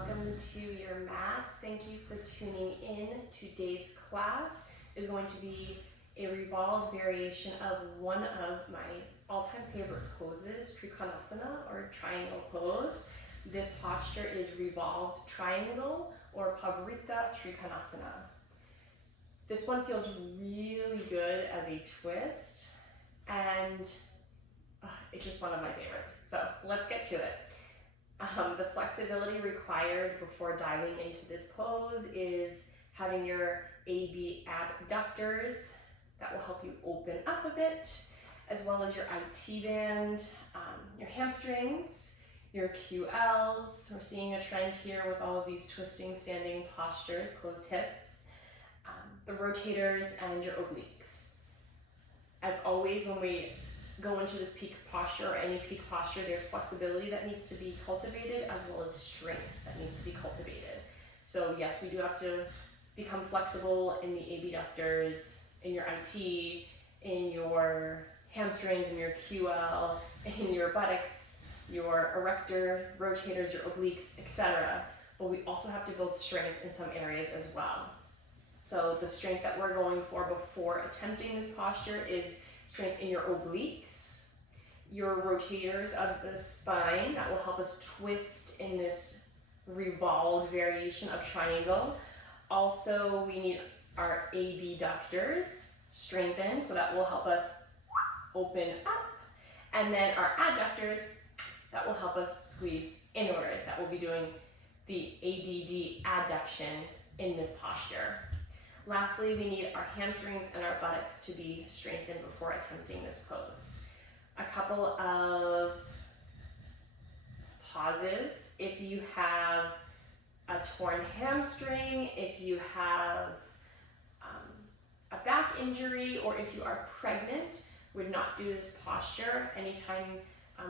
welcome to your mats. Thank you for tuning in. Today's class is going to be a revolved variation of one of my all-time favorite poses, Trikonasana or triangle pose. This posture is Revolved Triangle or Parivrtta Trikonasana. This one feels really good as a twist and it's just one of my favorites. So let's get to it. The flexibility required before diving into this pose is having your AB abductors that will help you open up a bit, as well as your IT band, your hamstrings, your QLs. We're seeing a trend here with all of these twisting standing postures, closed hips, the rotators, and your obliques. As always, when we go into this peak posture or any peak posture, there's flexibility that needs to be cultivated as well as strength that needs to be cultivated. So yes, we do have to become flexible in the abductors, in your IT, in your hamstrings, in your QL, in your buttocks, your erector, rotators, your obliques, etc. But we also have to build strength in some areas as well. So the strength that we're going for before attempting this posture is strength in your obliques, your rotators of the spine that will help us twist in this revolved variation of triangle. Also, we need our abductors strengthened, so that will help us open up. And then our adductors, that will help us squeeze inward. That will be doing the ADD adduction in this posture. Lastly, we need our hamstrings and our buttocks to be strengthened before attempting this pose. A couple of pauses. If you have a torn hamstring, if you have a back injury, or if you are pregnant, would not do this posture. Anytime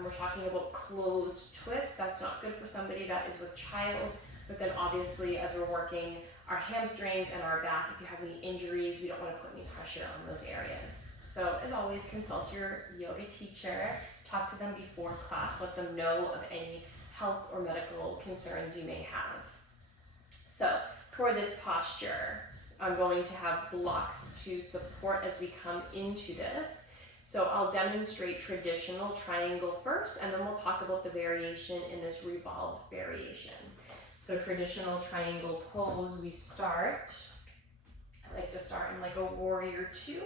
we're talking about closed twists, that's not good for somebody that is with child. But then obviously, as we're working our hamstrings and our back, if you have any injuries, we don't want to put any pressure on those areas. So as always, consult your yoga teacher, talk to them before class, let them know of any health or medical concerns you may have. So for this posture, I'm going to have blocks to support as we come into this. So I'll demonstrate traditional triangle first, and then we'll talk about the variation in this revolved variation. So traditional triangle pose, we start, I like to start in like a warrior two,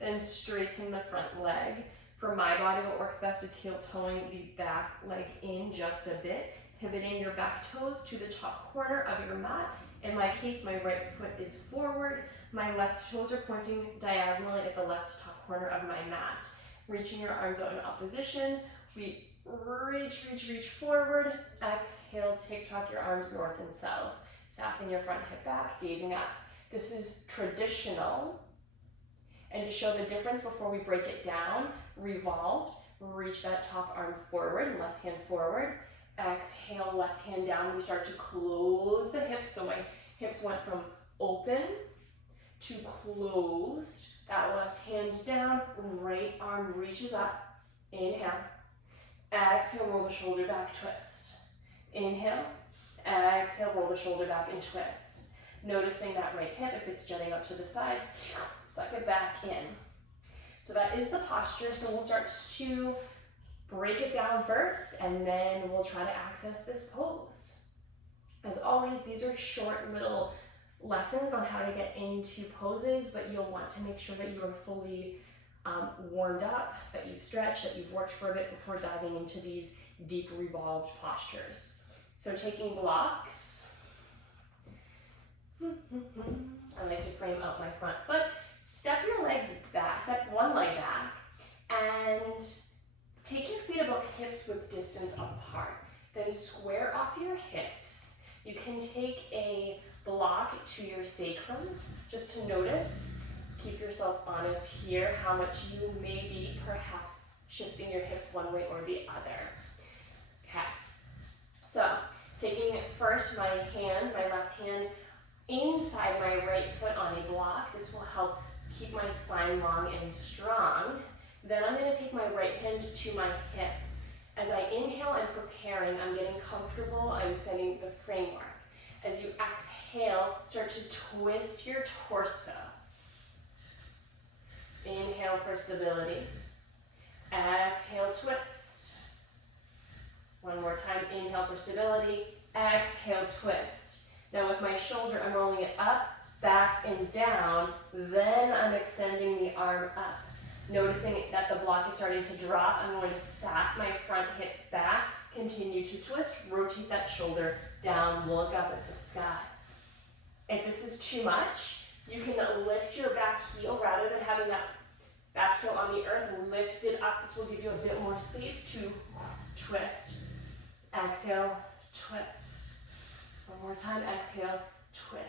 then straighten the front leg. For my body, what works best is heel toeing the back leg in just a bit, pivoting your back toes to the top corner of your mat. In my case, my right foot is forward, my left toes are pointing diagonally at the left top corner of my mat. Reaching your arms out in opposition, we reach forward, exhale, tick-tock your arms north and south, sassing your front hip back, gazing up. This is traditional. And to show the difference before we break it down, revolved, reach that top arm forward, left hand forward, exhale, left hand down, we start to close the hips. So my hips went from open to closed. That left hand down, right arm reaches up, inhale. Exhale, roll the shoulder back, twist. Inhale, exhale, roll the shoulder back and twist. Noticing that right hip, if it's jutting out to the side, suck it back in. So that is the posture. So we'll start to break it down first, and then we'll try to access this pose. As always, these are short little lessons on how to get into poses, but you'll want to make sure that you are fully warmed up, that you've stretched, that you've worked for a bit before diving into these deep revolved postures. So taking blocks, I like to frame out my front foot, step your legs back, step one leg back, and take your feet about hips width distance apart. Then square off your hips. You can take a block to your sacrum, just to notice. Keep yourself honest here, how much you may be perhaps shifting your hips one way or the other. Okay, so taking first my left hand inside my right foot on a block. This will help keep my spine long and strong. Then I'm going to take my right hand to my hip As I inhale, I'm preparing, I'm getting comfortable, I'm setting the framework. As you exhale, start to twist your torso. Inhale for stability. Exhale, twist. One more time, inhale for stability. Exhale, twist. Now with my shoulder, I'm rolling it up, back, and down. Then I'm extending the arm up. Noticing that the block is starting to drop, I'm going to sass my front hip back, continue to twist, rotate that shoulder down, look up at the sky. If this is too much, you can lift your back heel rather than having that back heel on the earth, lift it up. This will give you a bit more space to twist. Exhale, twist. One more time, exhale, twist.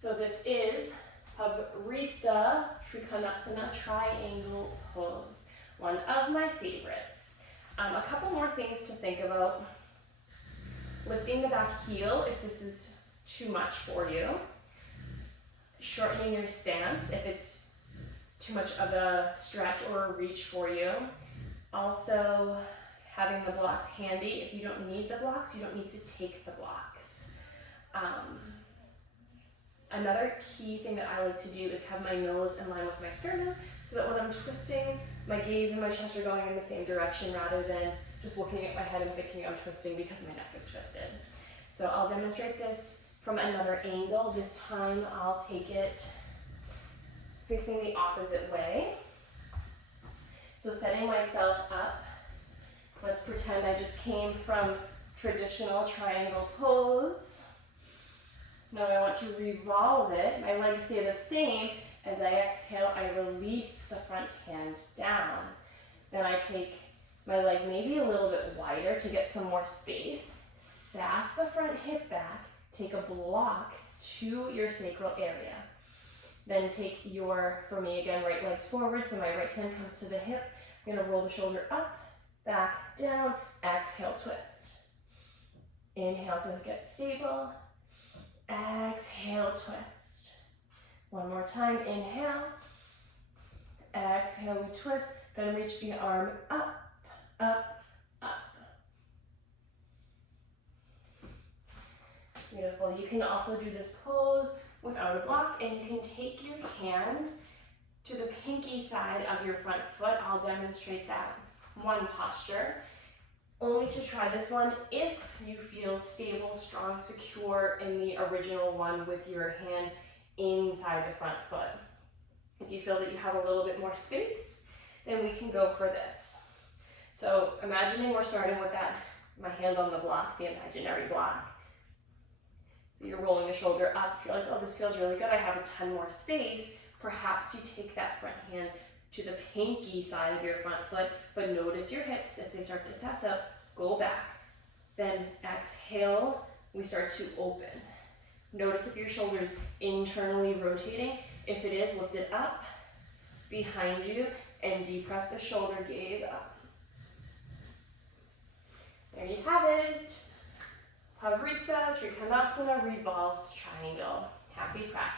So this is Parivrtta Trikonasana, triangle pose. One of my favorites. A couple more things to think about. Lifting the back heel if this is too much for you. Shortening your stance if it's too much of a stretch or a reach for you. Also, having the blocks handy. If you don't need the blocks, you don't need to take the blocks. Another key thing that I like to do is have my nose in line with my sternum so that when I'm twisting, my gaze and my chest are going in the same direction rather than just looking at my head and thinking I'm twisting because my neck is twisted. So I'll demonstrate this from another angle. This time I'll take it facing the opposite way. So setting myself up, let's pretend I just came from traditional triangle pose. Now I want to revolve it. My legs stay the same. As I exhale, I release the front hand down. Then I take my legs maybe a little bit wider to get some more space. Sass the front hip back. Take a block to your sacral area. Then take your, for me again, right legs forward, so my right hand comes to the hip. I'm gonna roll the shoulder up, back, down, exhale, twist. Inhale to get stable. Exhale, twist. One more time, inhale. Exhale, we twist. Then reach the arm up, up, up. Beautiful. You can also do this pose without a block, and you can take your hand to the pinky side of your front foot. I'll demonstrate that one posture. Only to try this one if you feel stable, strong, secure in the original one with your hand inside the front foot. If you feel that you have a little bit more space, then we can go for this. So imagining we're starting with that, my hand on the block, the imaginary block. So you're rolling the shoulder up. If you're like, oh, this feels really good, I have a ton more space, perhaps you take that front hand to the pinky side of your front foot, but notice your hips. If they start to sass up, go back. Then exhale, we start to open. Notice if your shoulder's internally rotating. If it is, lift it up behind you and depress the shoulder, gaze up. There you have it. Parivrtta Trikonasana, Revolved Triangle. Happy practice.